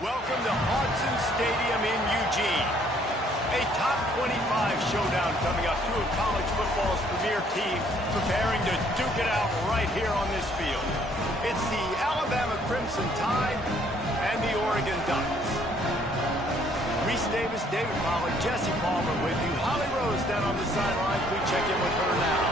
Welcome to Autzen Stadium in Eugene. A top 25 showdown coming up. Two of college football's premier teams preparing to duke it out right here on this field. It's the Alabama Crimson Tide and the Oregon Ducks. Davis, David Pollard, Jesse Palmer with you. Holly Rose down on the sidelines. We check in with her now.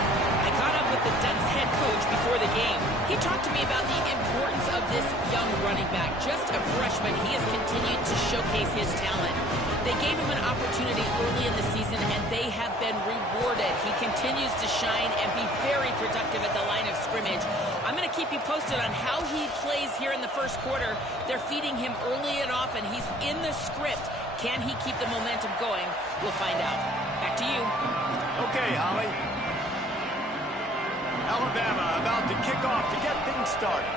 I caught up with the Ducks head coach before the game. He talked to me about the importance of this young running back. Just a freshman, he has continued to showcase his talent. They gave him an opportunity early in the season, and they have been rewarded. He continues to shine and be very productive at the line of scrimmage. I'm going to keep you posted on how he plays here in the first quarter. They're feeding him early and often. He's in the script. Can he keep the momentum going? We'll find out. Back to you. Okay, Holly. Alabama about to kick off to get things started.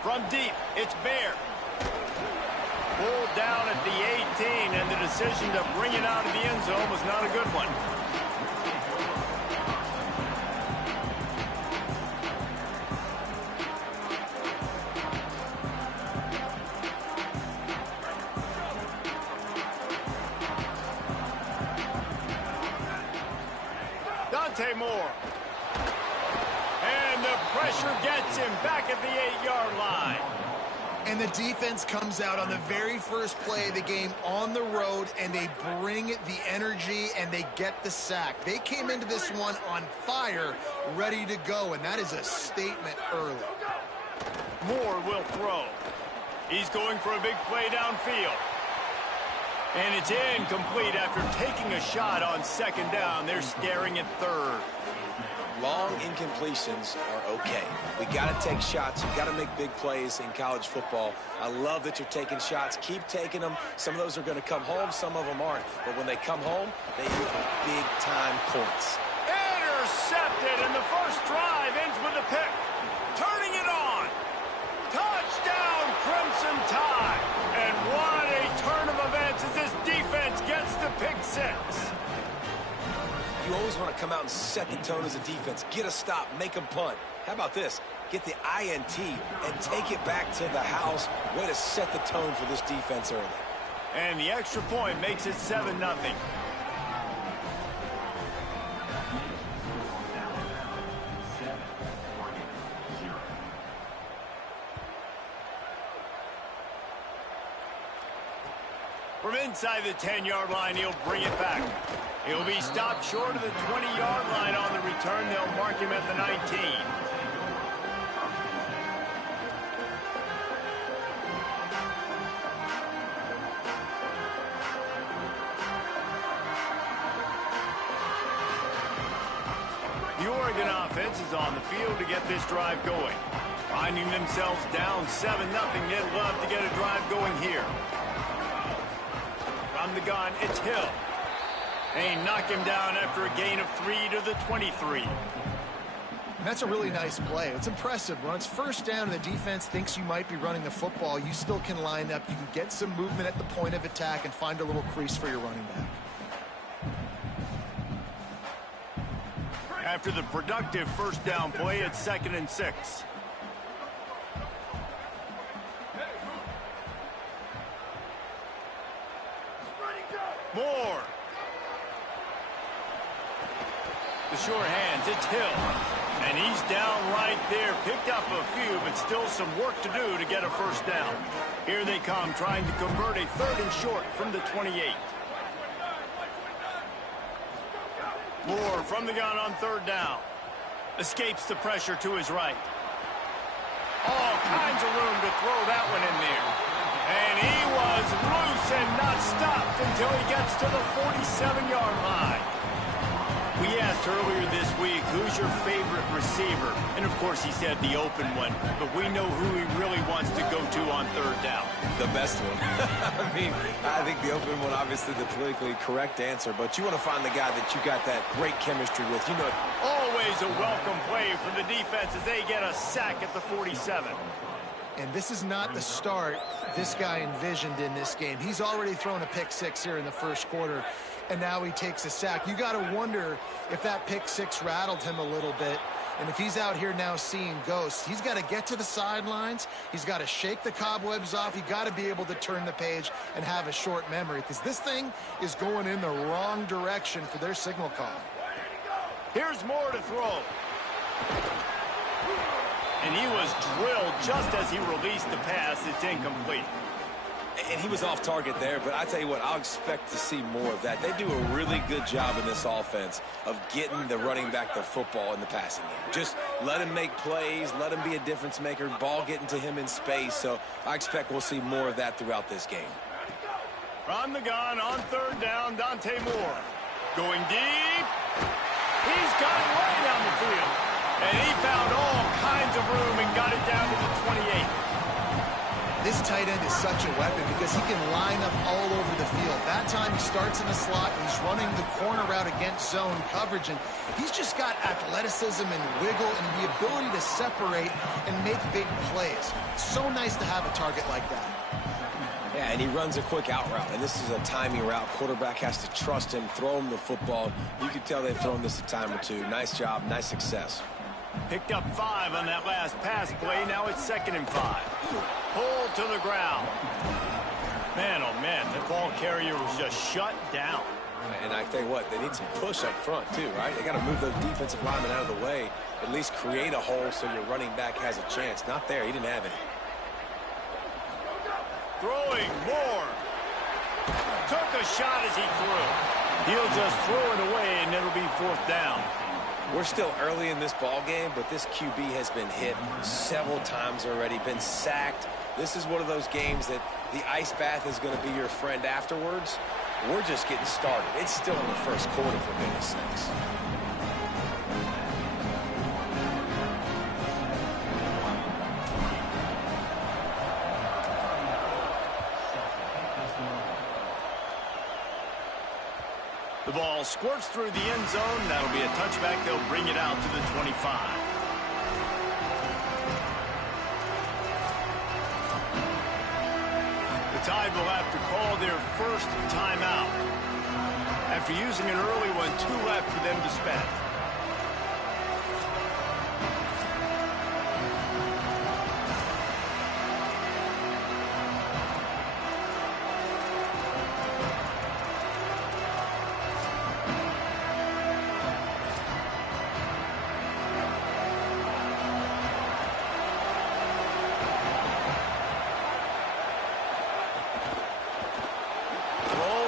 From deep, it's Bear. Pulled down at the 18, and the decision to bring it out of the end zone was not a good one. Dante Moore. And the pressure gets him back at the 8-yard line. And the defense comes out on the very first play of the game on the road, and they bring the energy, and they get the sack. They came into this one on fire, ready to go, and that is a statement early. Moore will throw. He's going for a big play downfield. And it's incomplete after taking a shot on second down. They're staring at third. Long incompletions are okay. We got to take shots. You got to make big plays in college football. I love that you're taking shots. Keep taking them. Some of those are going to come home. Some of them aren't. But when they come home, they equal big-time points. Intercepted, and the first drive ends with a pick. Turning it on. Touchdown, Crimson Tide. And what a turn of events as this defense gets the pick six. You always want to come out and set the tone as a defense. Get a stop, make them punt. How about this? Get the INT and take it back to the house. Way to set the tone for this defense early. And the extra point makes it 7-0. From inside the 10-yard line, he'll bring it back. He'll be stopped short of the 20-yard line on the return. They'll mark him at the 19. The Oregon offense is on the field to get this drive going. Finding themselves down 7-0, they'd love to get a drive going here. From the gun, it's Hill. They knock him down after a gain of 3 to the 23. And that's a really nice play. It's impressive. When it's first down and the defense thinks you might be running the football, you still can line up. You can get some movement at the point of attack and find a little crease for your running back. After the productive first down play, it's 2nd and 6. Moore. The short hands, it's Hill. And he's down right there. Picked up a few, but still some work to do to get a first down. Here they come, trying to convert a 3rd and short from the 28. Moore from the gun on 3rd down. Escapes the pressure to his right. All kinds of room to throw that one in there. And he was loose and not stopped until he gets to the 47-yard line. We asked earlier this week, who's your favorite receiver? And, of course, he said the open one. But we know who he really wants to go to on 3rd down. The best one. I think the open one, obviously the politically correct answer. But you want to find the guy that you got that great chemistry with. You know, always a welcome play for the defense as they get a sack at the 47. And this is not the start this guy envisioned in this game. He's already thrown a pick six here in the first quarter, and now he takes a sack. You got to wonder if that pick six rattled him a little bit. And if he's out here now seeing ghosts, he's got to get to the sidelines. He's got to shake the cobwebs off. You got to be able to turn the page and have a short memory, because this thing is going in the wrong direction for their signal call. Here's Moore to throw. And he was drilled just as he released the pass. It's incomplete. And he was off target there, but I tell you what, I'll expect to see more of that. They do a really good job in this offense of getting the running back the football in the passing game. Just let him make plays, let him be a difference maker, ball getting to him in space. So I expect we'll see more of that throughout this game. From the gun on third down, Dante Moore. Going deep. He's got it way down the field. And he found all kinds of room and got it down to the 28. This tight end is such a weapon because he can line up all over the field. That time he starts in the slot and he's running the corner route against zone coverage. And he's just got athleticism and wiggle and the ability to separate and make big plays. It's so nice to have a target like that. Yeah, and he runs a quick out route, and this is a timing route. Quarterback has to trust him, throw him the football. You can tell they've thrown this a time or two. Nice job, nice success. Picked up 5 on that last pass play. Now it's 2nd and 5. Pulled to the ground. Man, oh man, the ball carrier was just shut down. And I tell you what, they need some push up front too, right? They got to move those defensive linemen out of the way, at least create a hole so your running back has a chance. Not there, he didn't have any. Throwing more. Took a shot as he threw. He'll just throw it away, and it'll be 4th down. We're still early in this ball game, but this QB has been hit several times already, been sacked. This is one of those games that the ice bath is going to be your friend afterwards. We're just getting started. It's still in the first quarter, for goodness sakes. The ball squirts through the end zone. That'll be a touchback. They'll bring it out to the 25. The Tide will have to call their first timeout. After using an early one, 2 left for them to spend.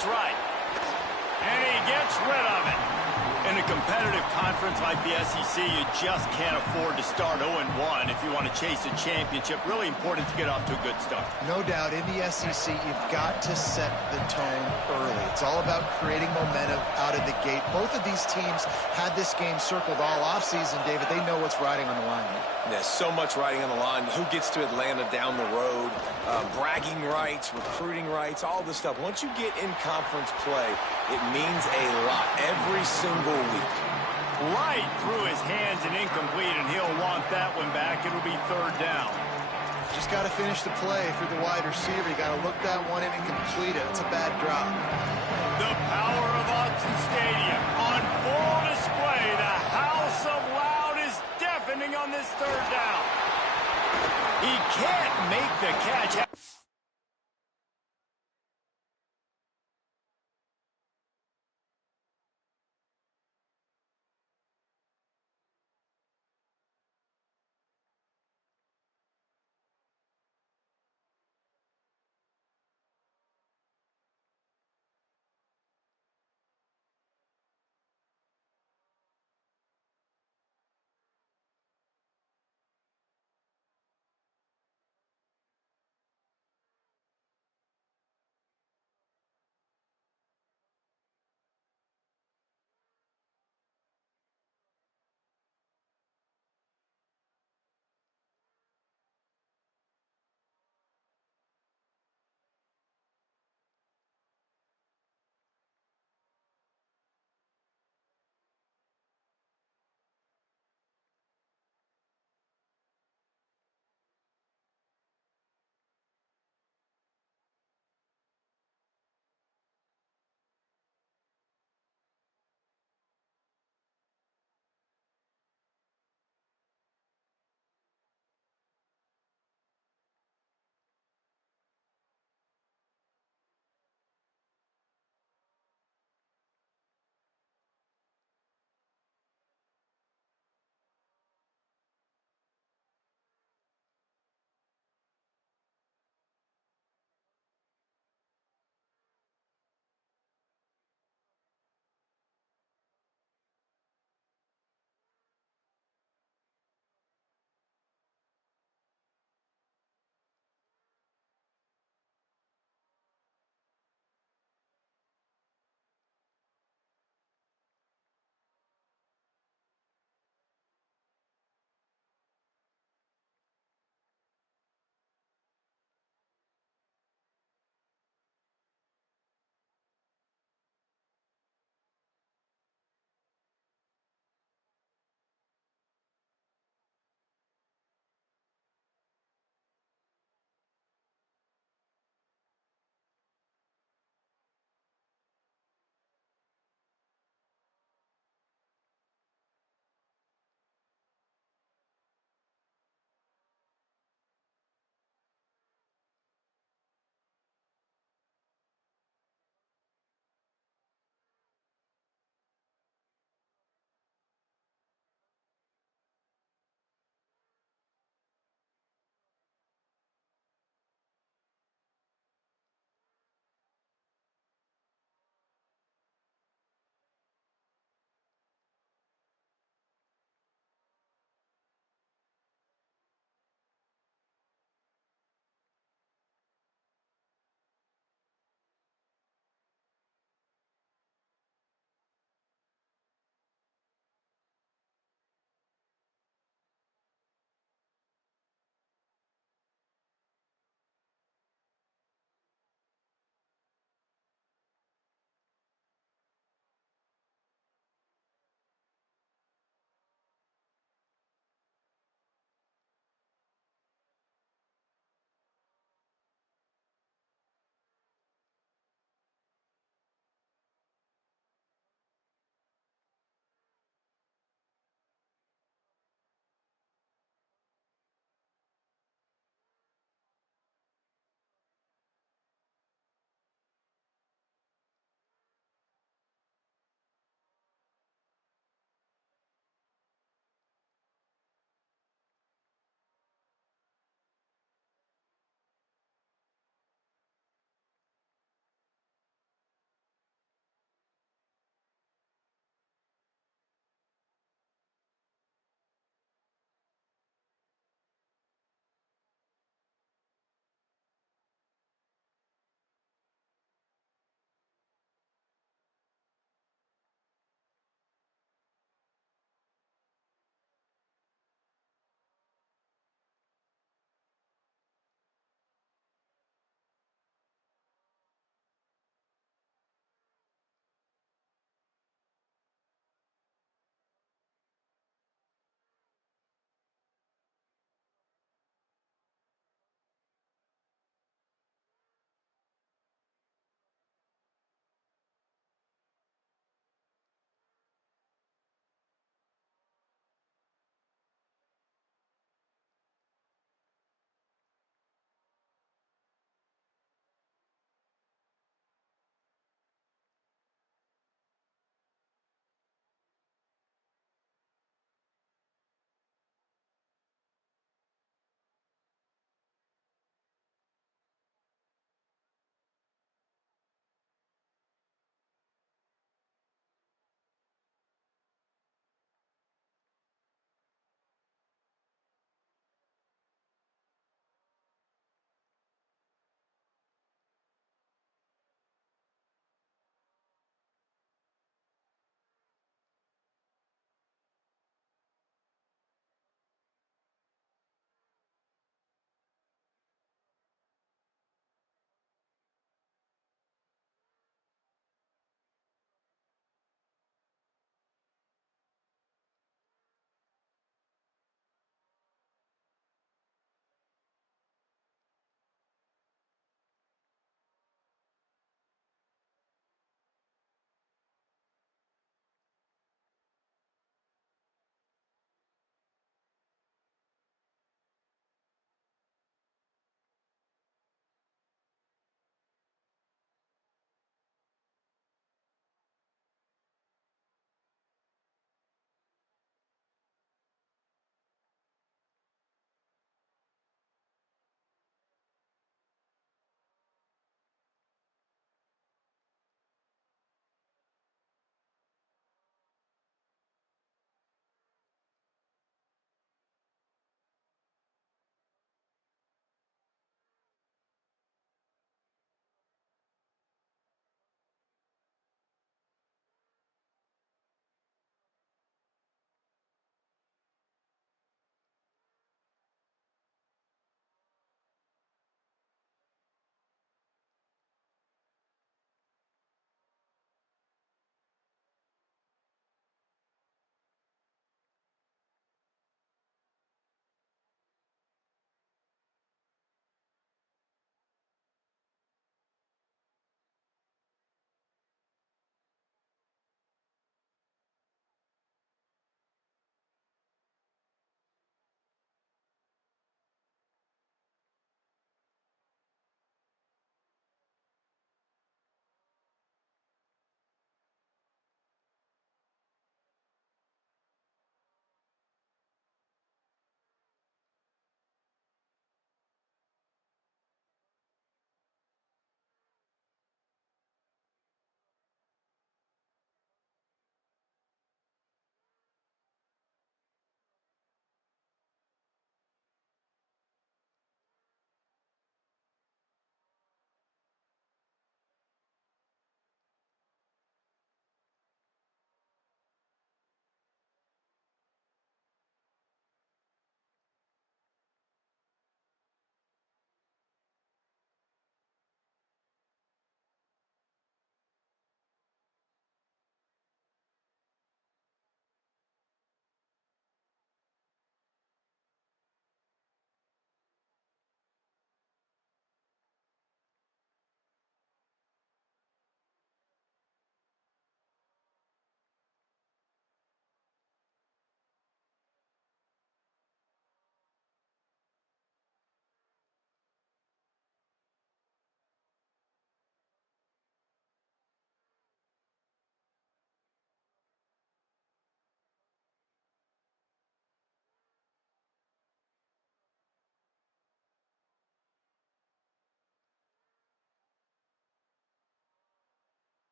Right. And he gets rid of it. In a competitive conference like the SEC, you just can't afford to start 0-1 if you want to chase a championship. Really important to get off to a good start. No doubt, in the SEC, you've got to set the tone early. It's all about creating momentum out of the gate. Both of these teams had this game circled all offseason, David. They know what's riding on the line. There's so much riding on the line. Who gets to Atlanta down the road? Bragging rights, recruiting rights, all this stuff. Once you get in conference play, it means a lot every single week. Right through his hands and incomplete, and he'll want that one back. It'll be 3rd down. Just got to finish the play for the wide receiver. You got to look that one in and complete it. It's a bad drop. The power of Autzen Stadium on full display. The house of loud is deafening on this 3rd down. He can't make the catch.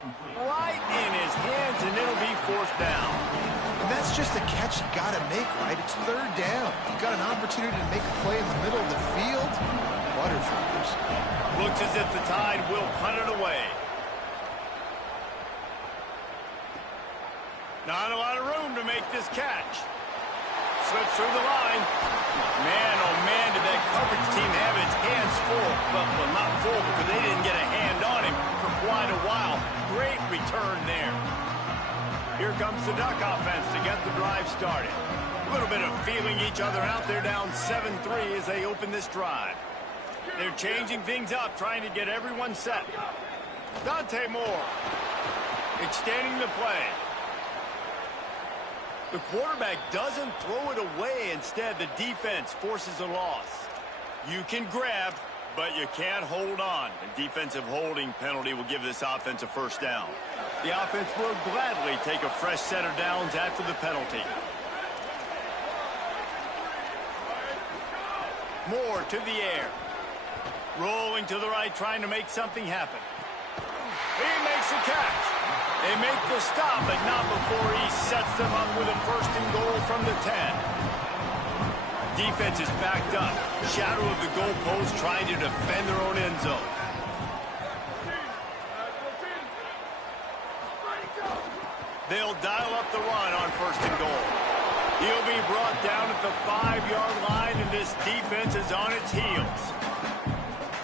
Right in his hands, and it'll be fourth down. And that's just a catch you got to make, right? It's third down. You got an opportunity to make a play in the middle of the field. Butterflies. Looks as if the Tide will punt it away. Not a lot of room to make this catch. Slips through the line. Man, oh man, did that coverage team have its hands full. Well, not full because they didn't get a hand on him for quite a while. Great return there. Here comes the Duck offense to get the drive started. A little bit of feeling each other out there, down 7-3 as they open this drive. They're changing things up, trying to get everyone set. Dante Moore extending the play. The quarterback doesn't throw it away. Instead, the defense forces a loss. You can grab, but you can't hold on. The defensive holding penalty will give this offense a first down. The offense will gladly take a fresh set of downs after the penalty. Moore to the air. Rolling to the right, trying to make something happen. He makes the catch. They make the stop, but not before he sets them up with a first and goal from the 10. Defense is backed up. Shadow of the goalpost, trying to defend their own end zone. They'll dial up the run on first and goal. He'll be brought down at the 5-yard line, and this defense is on its heels.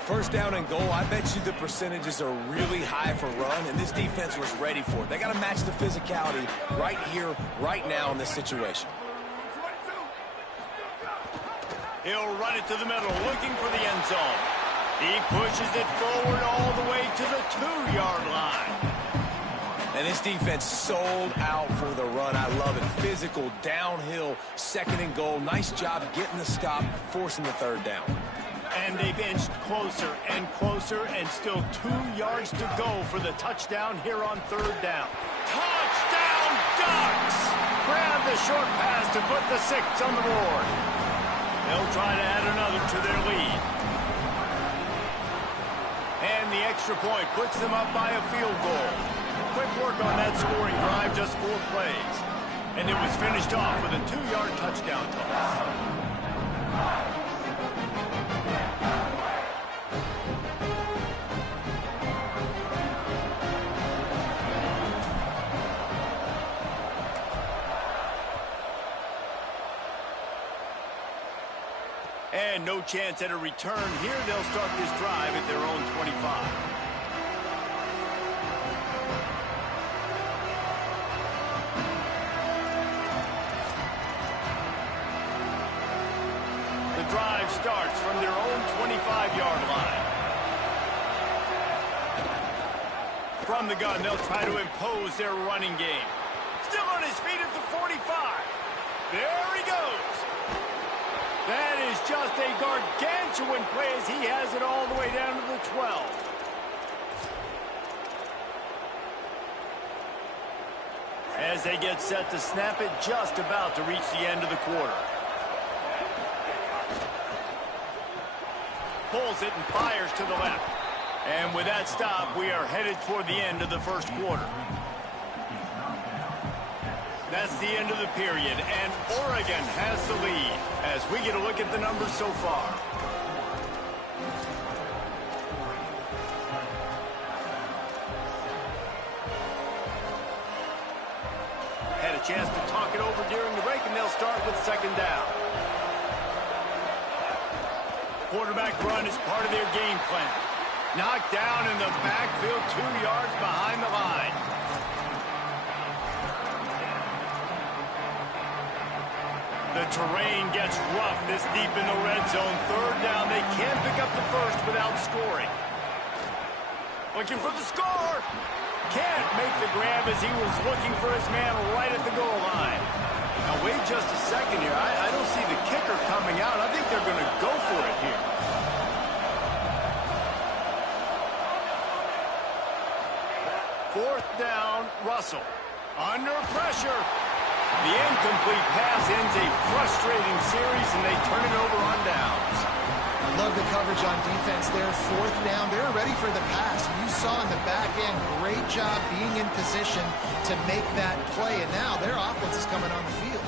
First down and goal, I bet you the percentages are really high for run, and this defense was ready for it. They got to match the physicality right here, right now in this situation. He'll run it to the middle, looking for the end zone. He pushes it forward all the way to the 2-yard line. And this defense sold out for the run. I love it. Physical, downhill, second and goal. Nice job getting the stop, forcing the third down. And they've inched closer and closer, and still 2 yards to go for the touchdown here on third down. Touchdown, Ducks! Grab the short pass to put the 6 on the board. They'll try to add another to their lead. And the extra point puts them up by a field goal. Quick work on that scoring drive, just 4 plays. And it was finished off with a 2-yard touchdown toss. And no chance at a return here. They'll start this drive at their own 25. The drive starts from their own 25-yard line. From the gun, they'll try to impose their running game. Still on his feet at the 45. There he goes. That is just a gargantuan play as he has it all the way down to the 12. As they get set to snap it, just about to reach the end of the quarter. Pulls it and fires to the left. And with that stop, we are headed toward the end of the first quarter. That's the end of the period, and Oregon has the lead as we get a look at the numbers so far. Had a chance to talk it over during the break, and they'll start with second down. Quarterback run is part of their game plan. Knocked down in the backfield, 2 yards behind the line. The terrain gets rough this deep in the red zone. Third down, they can't pick up the first without scoring. Looking for the score. Can't make the grab as he was looking for his man right at the goal line. Now wait just a second here. I don't see the kicker coming out. I think they're going to go for it here. Fourth down, Russell. Under pressure. The incomplete pass ends a frustrating series, and they turn it over on downs. I love the coverage on defense there. Fourth down. They're ready for the pass. You saw in the back end, great job being in position to make that play. And now their offense is coming on the field.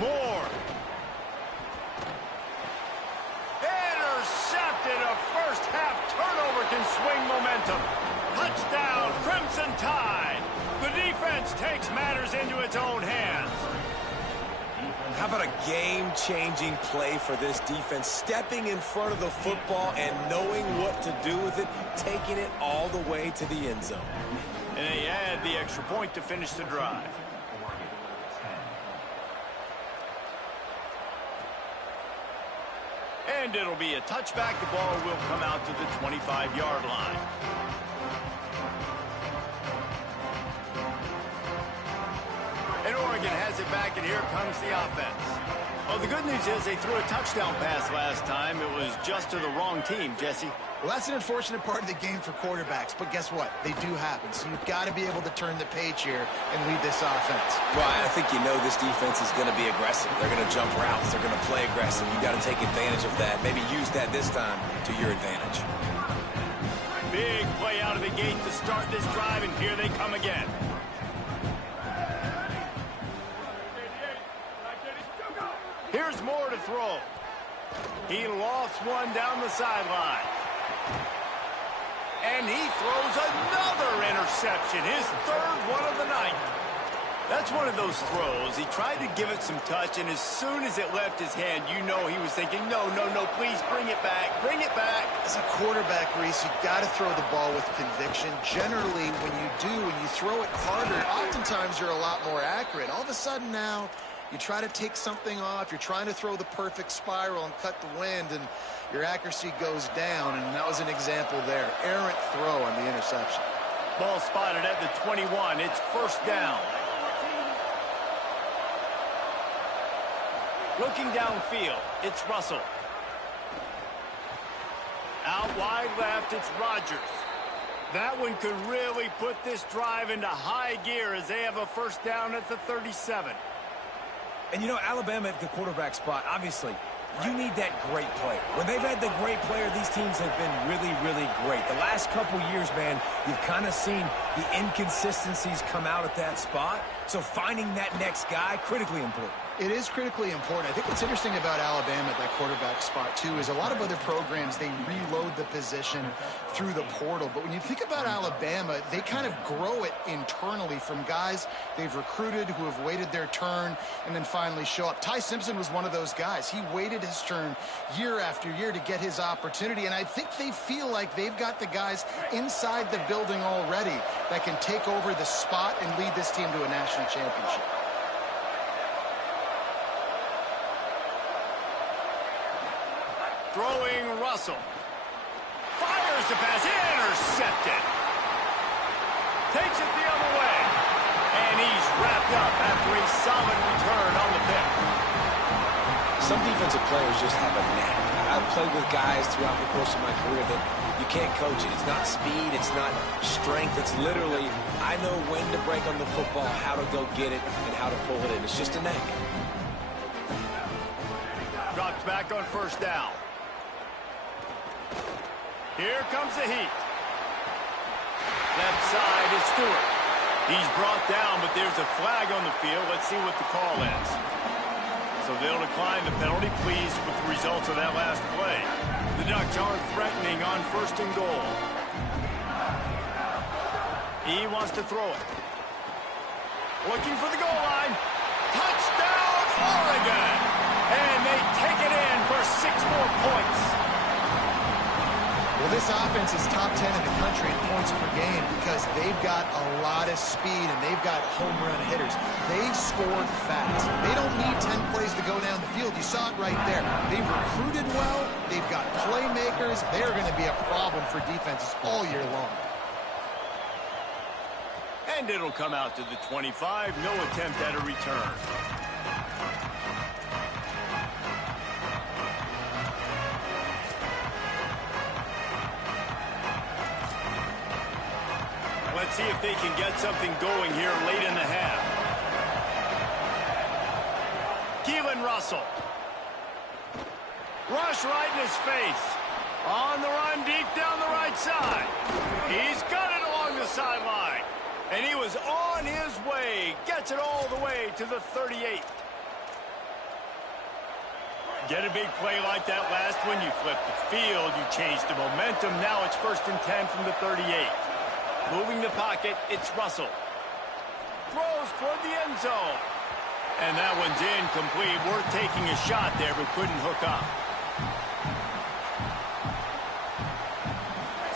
Moore. Intercepted. A first half turnover can swing momentum. Touchdown, Crimson Tide. The defense takes matters into its own hands. How about a game-changing play for this defense? Stepping in front of the football and knowing what to do with it, taking it all the way to the end zone. And they add the extra point to finish the drive. And it'll be a touchback. The ball will come out to the 25-yard line. And Oregon has it back, and here comes the offense. Oh, the good news is they threw a touchdown pass last time. It was just to the wrong team, Jesse. Well, that's an unfortunate part of the game for quarterbacks, but guess what? They do happen. So you've got to be able to turn the page here and lead this offense. Well, I think you know this defense is going to be aggressive. They're going to jump routes. They're going to play aggressive. You've got to take advantage of that. Maybe use that this time to your advantage. Big play out of the gate to start this drive, and here they come again. Here's Moore to throw. He lofts one down the sideline. And he throws another interception, his third one of the night. That's one of those throws. He tried to give it some touch, and as soon as it left his hand, you know he was thinking, no, no, no, please bring it back, bring it back. As a quarterback, Reese, you've got to throw the ball with conviction. Generally, when you throw it harder, oftentimes you're a lot more accurate. All of a sudden now, you try to take something off, you're trying to throw the perfect spiral and cut the wind, and your accuracy goes down, and that was an example there. Errant throw on the interception. Ball spotted at the 21. It's first down. Looking downfield, it's Russell. Out wide left, it's Rodgers. That one could really put this drive into high gear as they have a first down at the 37. And, you know, Alabama at the quarterback spot, obviously, you need that great player. When they've had the great player, these teams have been really, really great. The last couple years, man, you've kind of seen the inconsistencies come out at that spot. So finding that next guy, critically important. It is critically important. I think what's interesting about Alabama at that quarterback spot, too, is a lot of other programs, they reload the position through the portal. But when you think about Alabama, they kind of grow it internally from guys they've recruited who have waited their turn and then finally show up. Ty Simpson was one of those guys. He waited his turn year after year to get his opportunity. And I think they feel like they've got the guys inside the building already that can take over the spot and lead this team to a national championship. Throwing Russell. Fires the pass. Intercepted. Takes it the other way. And he's wrapped up after a solid return on the pick. Some defensive players just have a knack. I've played with guys throughout the course of my career that you can't coach it. It's not speed. It's not strength. It's literally, I know when to break on the football, how to go get it, and how to pull it in. It's just a knack. Drops back on first down. Here comes the heat. Left side is Stewart. He's brought down, but there's a flag on the field. Let's see what the call is. So they'll decline the penalty. Pleased with the results of that last play. The Ducks are threatening on first and goal. He wants to throw it. Looking for the goal line. Touchdown, Oregon! And they take it in for 6 more points. Well, this offense is top 10 in the country in points per game because they've got a lot of speed and they've got home run hitters. They scored fast. They don't need 10 plays to go down the field. You saw it right there. They've recruited well. They've got playmakers. They're going to be a problem for defenses all year long. And it'll come out to the 25. No attempt at a return. Let's see if they can get something going here late in the half. Keelan Russell. Rush right in his face. On the run, deep down the right side. He's got it along the sideline. And he was on his way. Gets it all the way to the 38. Get a big play like that last one, you flip the field, you change the momentum. Now it's 1st and 10 from the 38. Moving the pocket, it's Russell. Throws toward the end zone. And that one's incomplete. Worth taking a shot there, but couldn't hook up.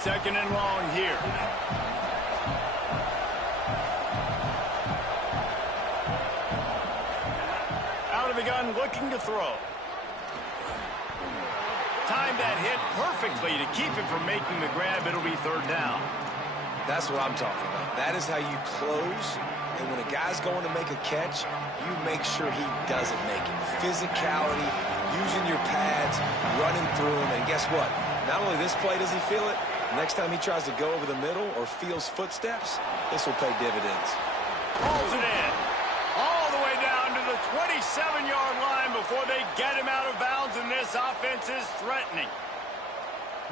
2nd and long here. Out of the gun, looking to throw. Timed that hit perfectly to keep him from making the grab. It'll be 3rd down. That's what I'm talking about. That is how you close. And when a guy's going to make a catch, you make sure he doesn't make it. Physicality, using your pads, running through him. And guess what? Not only this play does he feel it, next time he tries to go over the middle or feels footsteps, this will pay dividends. Pulls it in. All the way down to the 27-yard line before they get him out of bounds, and this offense is threatening.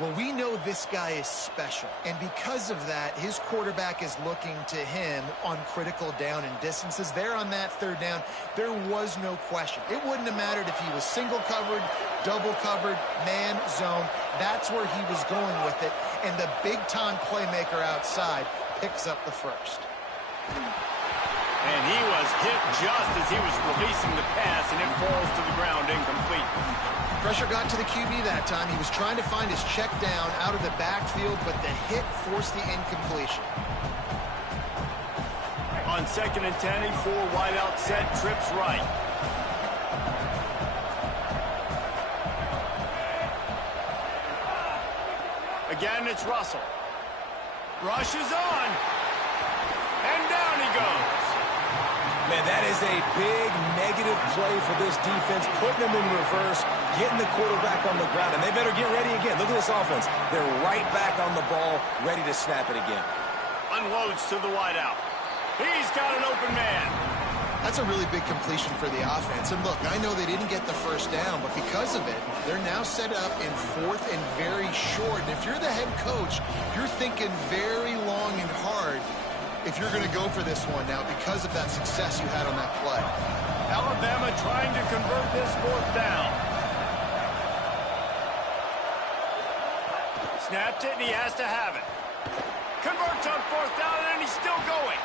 Well, we know this guy is special, and because of that, his quarterback is looking to him on critical down and distances. There on that 3rd down, there was no question. It wouldn't have mattered if he was single covered, double covered, man, zone. That's where he was going with it, and the big-time playmaker outside picks up the first. And he was hit just as he was releasing the pass, and it falls to the ground incomplete. Pressure got to the QB that time. He was trying to find his check down out of the backfield, but the hit forced the incompletion. On 2nd and 10, a 4-wide-out set, trips right. Again, it's Russell. Rushes on. And down he goes. Man, that is a big negative play for this defense, putting them in reverse, getting the quarterback on the ground, and they better get ready again. Look at this offense. They're right back on the ball, ready to snap it again. Unloads to the wideout. He's got an open man. That's a really big completion for the offense. And look, I know they didn't get the first down, but because of it, they're now set up in 4th and very short. And if you're the head coach, you're thinking very long and hard if you're going to go for this one now because of that success you had on that play. Alabama trying to convert this 4th down. Snapped it, and he has to have it. Converts on 4th down, and he's still going.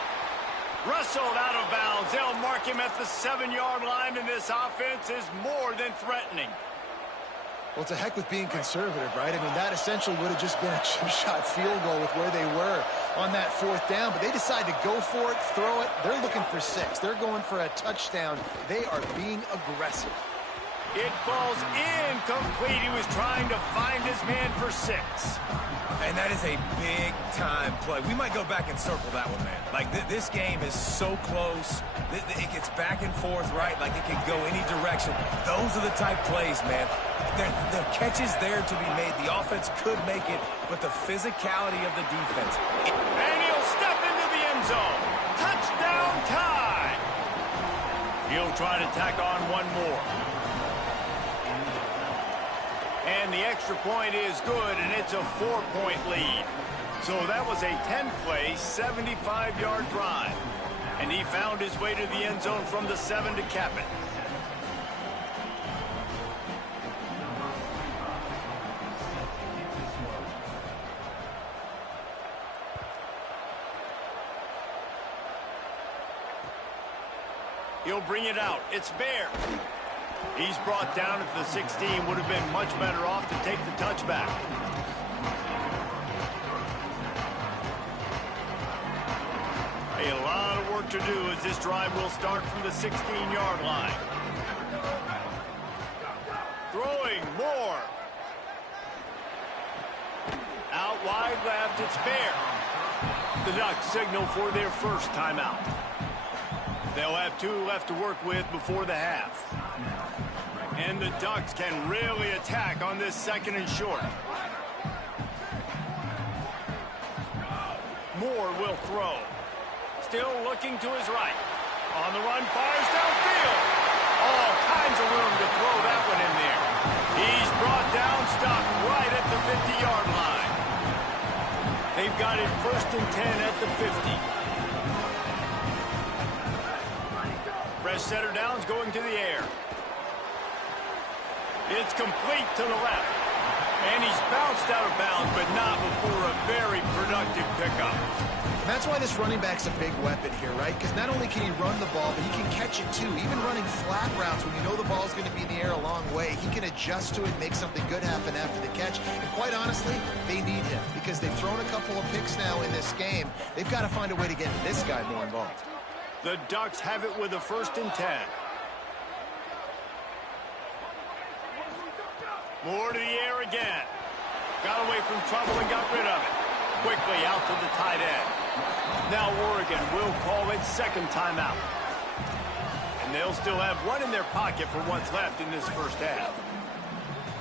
Rustled out of bounds. They'll mark him at the 7-yard line, and this offense is more than threatening. Well, it's a heck with being conservative, right? I mean, that essentially would have just been a chip-shot field goal with where they were on that 4th down, but they decided to go for it, throw it. They're looking for 6. They're going for a touchdown. They are being aggressive. It falls incomplete. He was trying to find his man for 6. And that is a big-time play. We might go back and circle that one, man. Like, this game is so close. It gets back and forth, right? Like, it can go any direction. Those are the type plays, man. The catch is there to be made. The offense could make it, but the physicality of the defense. And he'll step into the end zone. Touchdown tie. He'll try to tack on one more. And the extra point is good, and it's a 4-point lead. So that was a 10-play, 75-yard drive. And he found his way to the end zone from the 7 to cap it. He'll bring it out. It's Bear. He's brought down at the 16. Would have been much better off to take the touchback. A lot of work to do as this drive will start from the 16-yard line. Throwing more. Out wide left, it's Bear. The Ducks signal for their first timeout. They'll have 2 left to work with before the half. And the Ducks can really attack on this 2nd and short. Moore will throw. Still looking to his right. On the run, fires downfield. All kinds of room to throw that one in there. He's 50-yard line. They've got it 1st and 10 at the 50. Fresh setter downs going to the air. It's complete to the left. And he's bounced out of bounds, but not before a very productive pickup. That's why this running back's a big weapon here, right? Because not only can he run the ball, but he can catch it too. Even running flat routes when you know the ball's going to be in the air a long way, he can adjust to it and make something good happen after the catch. And quite honestly, they need him because they've thrown a couple of picks now in this game. They've got to find a way to get this guy more involved. The Ducks have it with a 1st and 10. More to the air again. Got away from trouble and got rid of it. Quickly out to the tight end. Now Oregon will call it 2nd timeout. And they'll still have one in their pocket for what's left in this first half.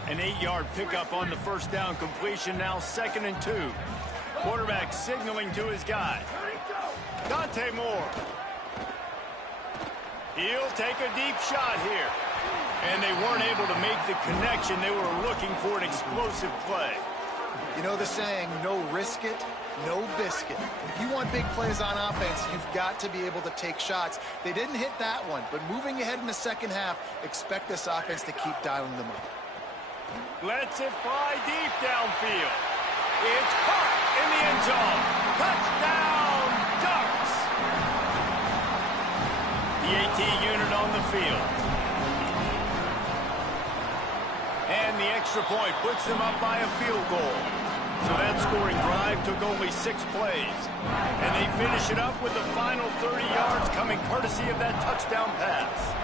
An 8-yard pickup on the 1st down completion, now 2nd and 2. Quarterback signaling to his guy. Dante Moore. He'll take a deep shot here. And they weren't able to make the connection. They were looking for an explosive play. You know the saying, no risk it, no biscuit. If you want big plays on offense, you've got to be able to take shots. They didn't hit that one, but moving ahead in the second half, expect this offense to keep dialing them up. Lets it fly deep downfield. It's caught in the end zone. Touchdown, Ducks! The AT unit on the field. And the extra point puts them up by a field goal. So that scoring drive took only 6 plays. And they finish it up with the final 30 yards coming courtesy of that touchdown pass.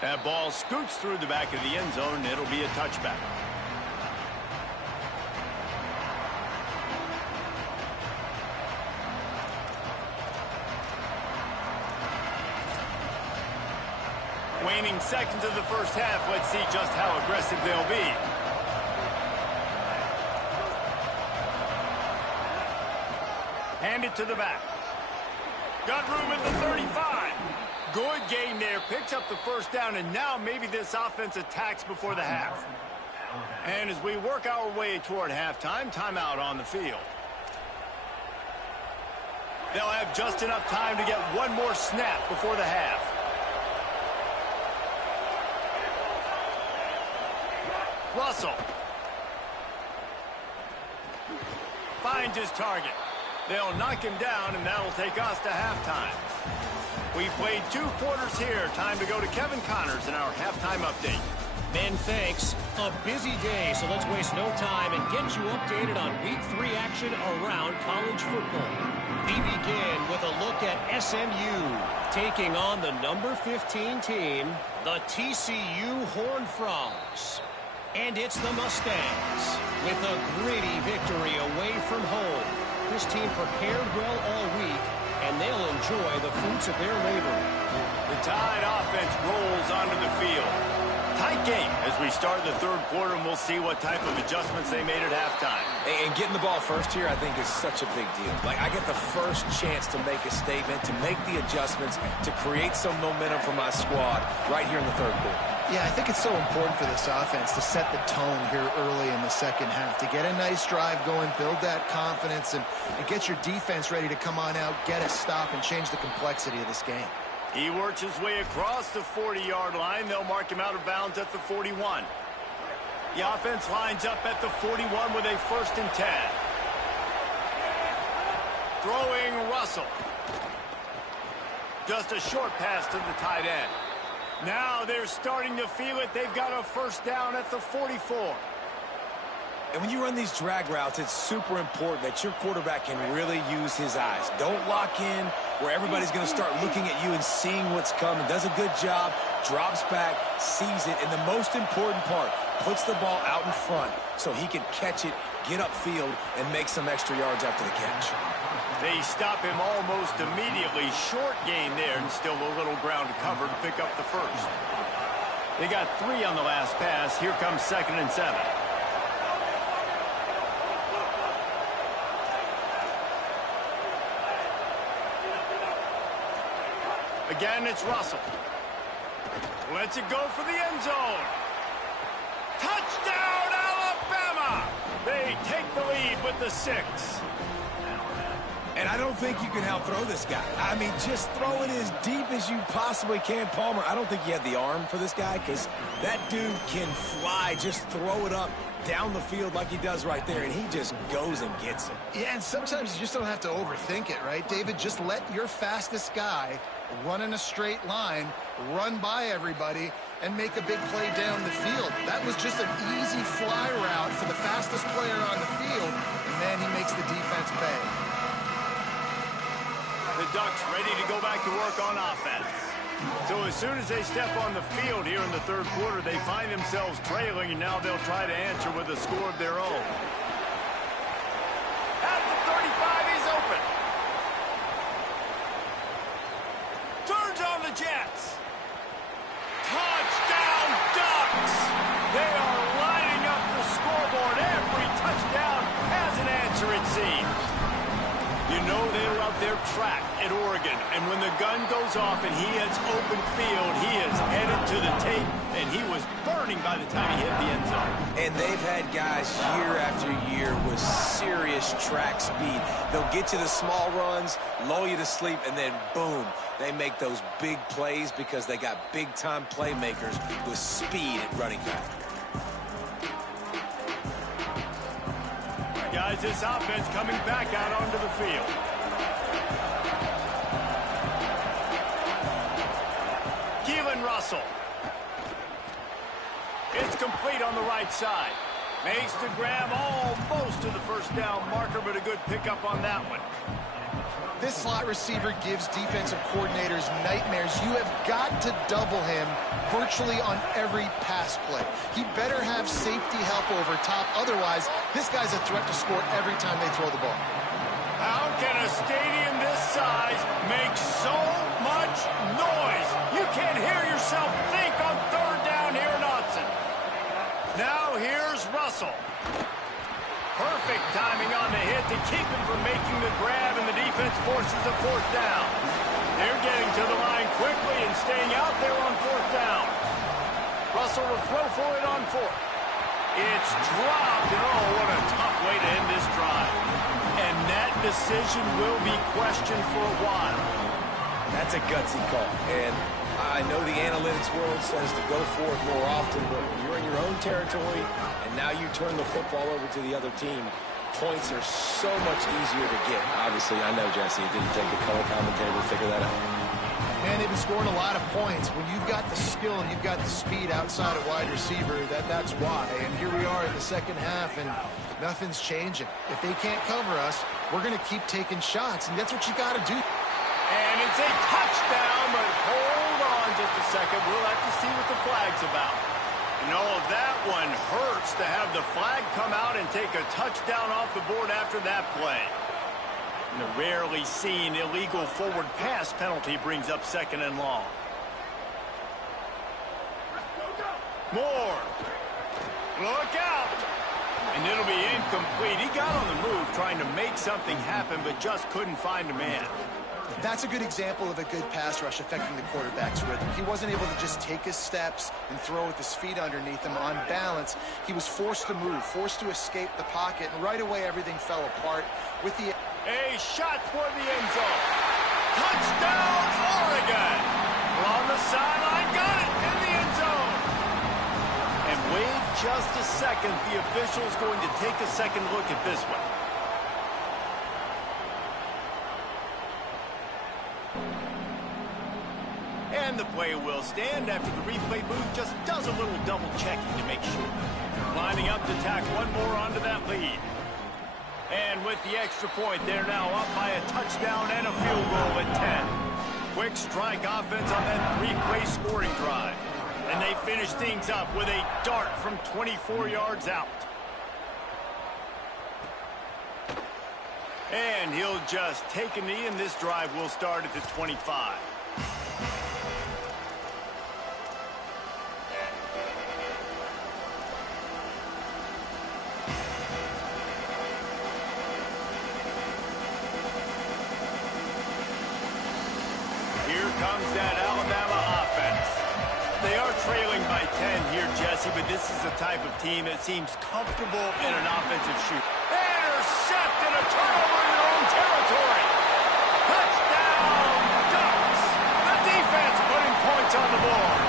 That ball scoots through the back of the end zone, and it'll be a touchback. Waning seconds of the first half. Let's see just how aggressive they'll be. Hand it to the back. Got room at the 35. Good game there. Picks up the 1st down, and now maybe this offense attacks before the half. And as we work our way toward halftime, timeout on the field. They'll have just enough time to get one more snap before the half. Russell finds his target. They'll knock him down, and that'll take us to halftime. We played 2 quarters here. Time to go to Kevin Connors in our halftime update. Ben, thanks. A busy day, so let's waste no time and get you updated on Week 3 action around college football. We begin with a look at SMU taking on the number 15 team, the TCU Horned Frogs. And it's the Mustangs with a gritty victory away from home. This team prepared well all week, and they'll enjoy the fruits of their labor. The Tide offense rolls onto the field. Tight game as we start the 3rd quarter, and we'll see what type of adjustments they made at halftime. And getting the ball first here, I think, is such a big deal. Like, I get the first chance to make a statement, to make the adjustments, to create some momentum for my squad right here in the 3rd quarter. Yeah, I think it's so important for this offense to set the tone here early in the second half, to get a nice drive going, build that confidence, and get your defense ready to come on out, get a stop, and change the complexity of this game. He works his way across the 40-yard line. They'll mark him out of bounds at the 41. The offense lines up at the 41 with a 1st and 10. Throwing Russell. Just a short pass to the tight end. Now they're starting to feel it. They've got a 1st down at the 44. And when you run these drag routes, it's super important that your quarterback can really use his eyes. Don't lock in where everybody's going to start looking at you and seeing what's coming. Does a good job, drops back, sees it, and the most important part, puts the ball out in front so he can catch it, get upfield, and make some extra yards after the catch. They stop him almost immediately. Short gain there, and still a little ground to cover to pick up the 1st. They got 3 on the last pass. Here comes 2nd and 7. Again, it's Russell. Lets it go for the end zone. Touchdown, Alabama! They take the lead with the 6. And I don't think you can out-throw this guy. I mean, just throw it as deep as you possibly can. Palmer, I don't think you have the arm for this guy because that dude can fly. Just throw it up down the field like he does right there, and he just goes and gets it. Yeah, and sometimes you just don't have to overthink it, right, David? Just let your fastest guy run in a straight line, run by everybody, and make a big play down the field. That was just an easy fly route for the fastest player on the field, and then he makes the defense pay. The Ducks ready to go back to work on offense. So as soon as they step on the field here in the third quarter, they find themselves trailing, and now they'll try to answer with a score of their own. At the 35, he's open. Turns on the Jets. Touchdown, Ducks! They are lining up the scoreboard. Every touchdown has an answer, it seems. You know they love their track at Oregon, and when the gun goes off and he hits open field, he is headed to the tape, and he was burning by the time he hit the end zone. And they've had guys year after year with serious track speed. They'll get to the small runs, lull you to sleep, and then boom, they make those big plays because they got big-time playmakers with speed at running back. Guys, this offense coming back out onto the field. Keelan Russell. It's complete on the right side. Makes the grab almost to the first down marker, but a good pickup on that one. This slot receiver gives defensive coordinators nightmares. You have got to double him virtually on every pass play. He better have safety help over top. Otherwise, this guy's a threat to score every time they throw the ball. How can a stadium this size make so much noise? You can't hear yourself think on third down here in Autzen. Now here's Russell. Perfect timing on the hit to keep him from making the grab, and the defense forces a fourth down. They're getting to the line quickly and staying out there on fourth down. Russell will throw for it on fourth. It's dropped, and oh, what a tough way to end this drive. And that decision will be questioned for a while. That's a gutsy call, and I know the analytics world says to go for it more often, but when you're in your own territory and now you turn the football over to the other team, points are so much easier to get. Obviously, I know, Jesse, it didn't take a color commentator to figure that out. Man, they've been scoring a lot of points. When you've got the skill and you've got the speed outside of wide receiver, that's why. And here we are in the second half, and nothing's changing. If they can't cover us, we're going to keep taking shots, and that's what you got to do. And it's a touchdown, but hold on just a second. We'll have to see what the flag's about. You know, that one hurts to have the flag come out and take a touchdown off the board after that play. And the rarely seen illegal forward pass penalty brings up second and long. Moore. Look out. And it'll be incomplete. He got on the move trying to make something happen, but just couldn't find a man. That's a good example of a good pass rush affecting the quarterback's rhythm. He wasn't able to just take his steps and throw with his feet underneath him on balance. He was forced to move, forced to escape the pocket, and right away everything fell apart. With the a shot toward the end zone. Touchdown, Oregon! On the sideline, got it in the end zone. And wait just a second. The official's going to take a second look at this one. And the play will stand after the replay booth just does a little double checking to make sure. Lining up to tack one more onto that lead. And with the extra point, they're now up by a touchdown and a field goal at 10. Quick strike offense on that three-play scoring drive. And they finish things up with a dart from 24 yards out. And he'll just take a knee, and this drive will start at the 25. Here comes that Alabama offense. pretend here, Jesse, but this is the type of team that seems comfortable in an offensive shoot. Intercept and a turnover in their own territory. Touchdown, Ducks. The defense putting points on the board.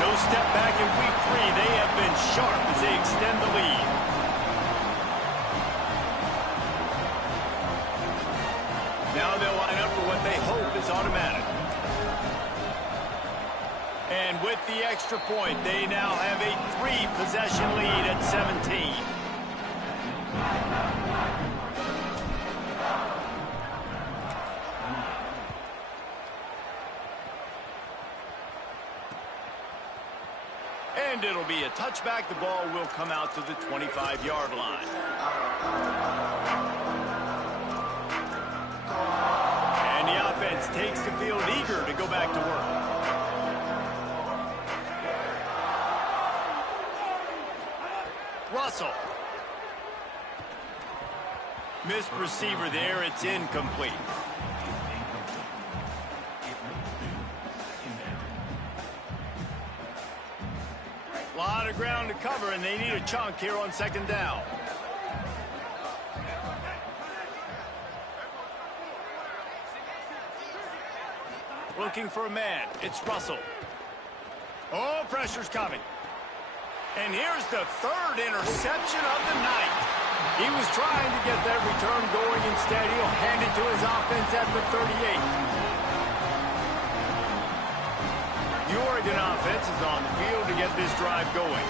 No step back in week 3. They have been sharp as they extend the lead. Now they'll line up for what they hope is automatic. And with the extra point, they now have a 3-possession lead at 17. And it'll be a touchback. The ball will come out to the 25-yard line. And the offense takes the field eager to go back to work. Russell. Missed receiver there. It's incomplete. A lot of ground to cover, and they need a chunk here on second down. Looking for a man. It's Russell. Oh, pressure's coming. And here's the 3rd interception of the night. He was trying to get that return going. Instead, he'll hand it to his offense at the 38. The Oregon offense is on the field to get this drive going.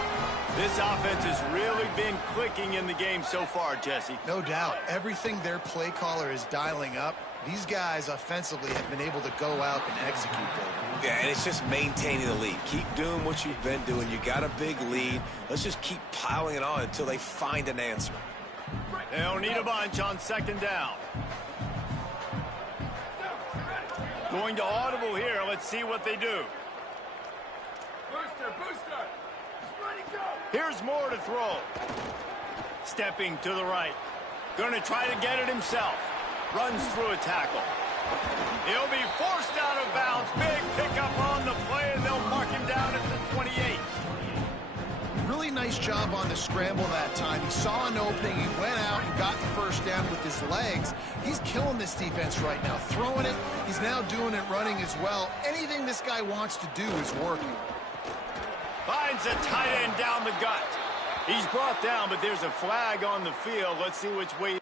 This offense has really been clicking in the game so far, Jesse. No doubt. Everything their play caller is dialing up, these guys offensively have been able to go out and execute them. Yeah, and it's just maintaining the lead. Keep doing what you've been doing. You got a big lead. Let's just keep piling it on until they find an answer. They'll need a bunch on second down. Going to audible here. Let's see what they do. Booster. Ready, go. Here's Moore to throw. Stepping to the right. Going to try to get it himself. Runs through a tackle. He'll be forced out of bounds. Big pickup on the play, and they'll mark him down at the 28. Really nice job on the scramble that time. He saw an opening. He went out and got the first down with his legs. He's killing this defense right now. Throwing it. He's now doing it running as well. Anything this guy wants to do is working. Finds a tight end down the gut. He's brought down, but there's a flag on the field. Let's see which way.